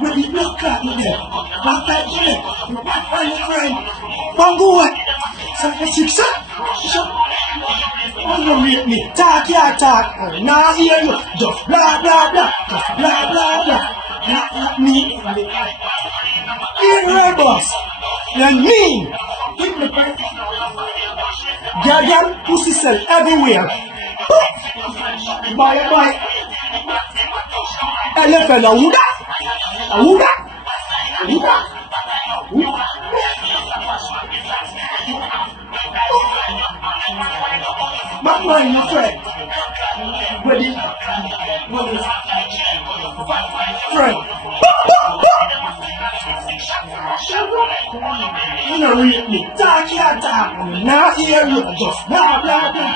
When you look at me there, what that shit, my friend, Bongo, siksa. Don't me, talk ya talk, now hear you, just blah blah blah, just blah blah blah. Not me, in boss, then me, girl, pussy sell everywhere. Bye. Elephant, Awuda. My my friend, ready, friend. You know, me talk ya talk, now hear you just blah blah blah.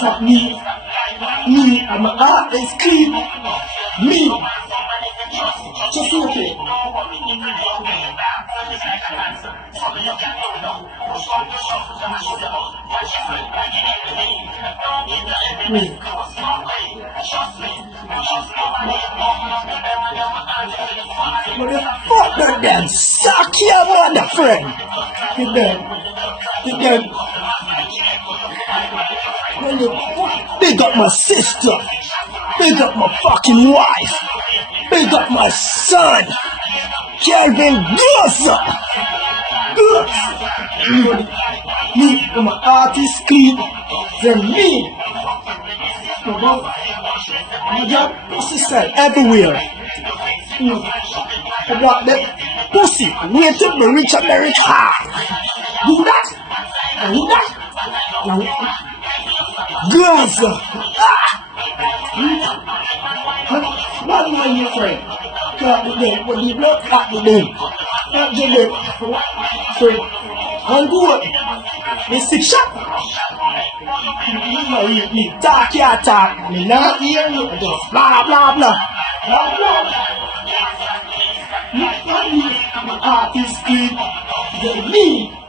Fuck me, and my heart is clean. Me, just okay. Me. Motherfucker, then suck your mother, friend. You dead. When you big up my sister, big up my fucking wife, big up my son, Kelvin Grosser. Me, I'm an artist clean, then me. You got pussy sell everywhere. I got that pussy, wait till me reach America. Do that. Girls, not even your friend. Cut the day, when you blood, cut the day. Cut the day. Friend, I'm good. It's 6 shot. You know, you talk your talk. Me not hear you. Just blah, blah, blah. Blah, blah. I'm an artist, kid. They me.